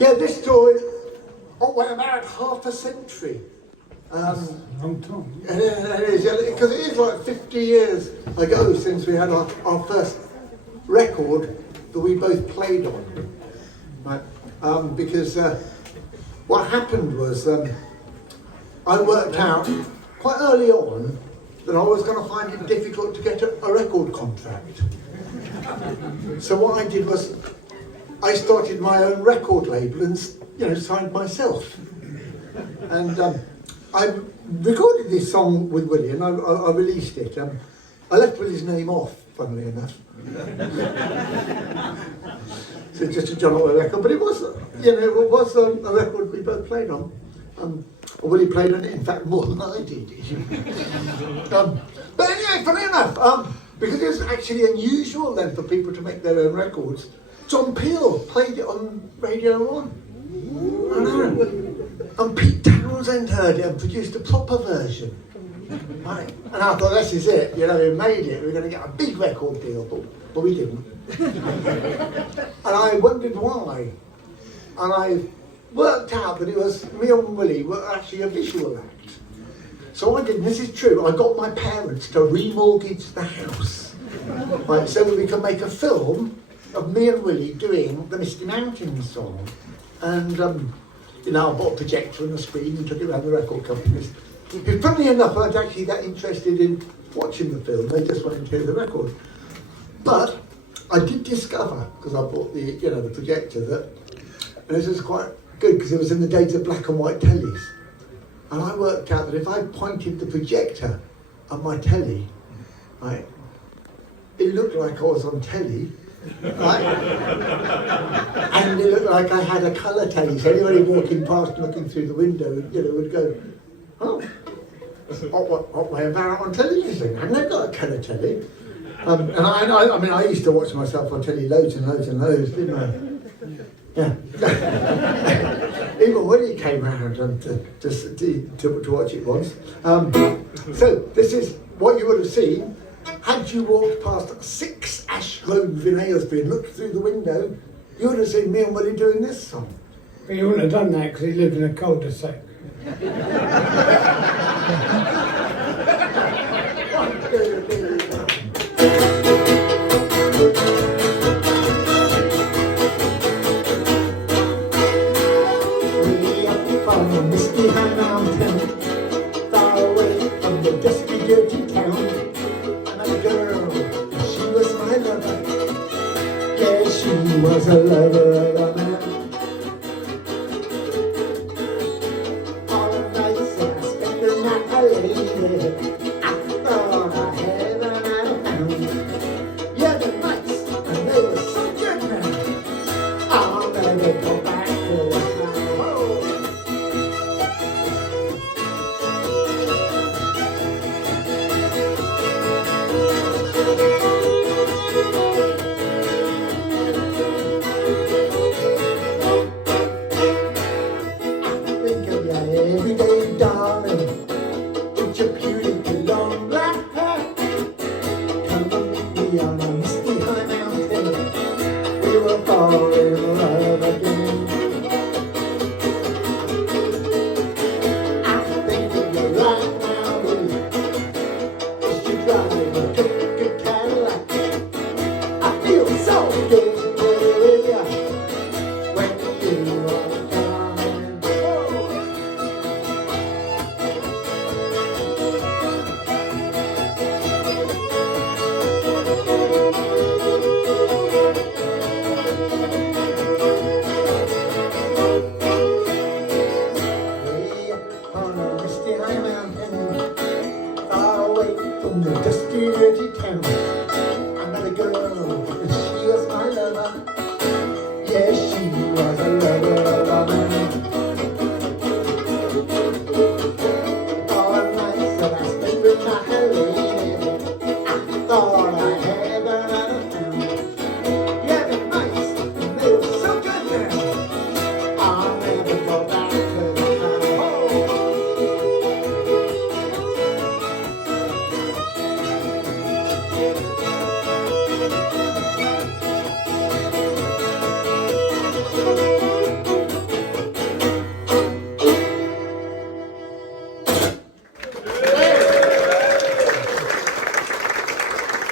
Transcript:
Yeah, this tour is about half a century. Long time. It is, because it is like 50 years ago since we had our first record that we both played on. Right? Because what happened was I worked out quite early on that I was going to find it difficult to get a record contract. So what I did was I started my own record label and signed myself. And I recorded this song with Willy and I released it. I left Willy's name off, funnily enough. So just a John Otway record, but it was, it was a record we both played on. Willy played on it, in fact, more than I did. But anyway, funny enough, because it was actually unusual then for people to make their own records, John Peel played it on Radio 1. I know. And Pete Townsend heard it and produced a proper version. Right. And I thought, this is it, we made it, we're going to get a big record deal, but we didn't. And I wondered why. And I worked out that it was me and Willy were actually a visual act. So I did, and this is true, I got my parents to remortgage the house. Right, so that we could make a film of me and Willy doing the Misty Mountains song. And I bought a projector and a screen and took it around the record companies. Funnily enough, I was actually that interested in watching the film, they just wanted to hear the record. But I did discover, because I bought the projector, that, and this was quite good because it was in the days of black and white tellies. And I worked out that if I pointed the projector at my telly, right, it looked like I was on telly, right? And it looked like I had a colour telly, so anybody walking past looking through the window, would go, oh, Otway Barrett on television, and they've got a colour telly. And I used to watch myself on telly loads and loads and loads, didn't I? Yeah. Even when he came round to watch it once. So this is what you would have seen had you walked past 6 Ash Grove in Aylesbury and looked through the window. You would have seen me and Willy doing this song. But you wouldn't have done that because he lived in a cul-de-sac. Misty high mountain, far away from the dusty, dirty town. I met a girl, and she was my lover. Yeah, she was a lover of a man. All the nights I spent the night I lay there, I thought I had run out of town. Yeah, the nights, and they were so good now. I'll never go back to the town. Every day, darling, with your beautiful long black hair. Come and meet me on a misty high mountain. We will fall in love again. I think of you right now, Willy, as you drive a good Cadillac. I feel so good, Willy, when you are coming home. From the dusty, dirty town, I met a girl, and she was my lover. Yeah, she was a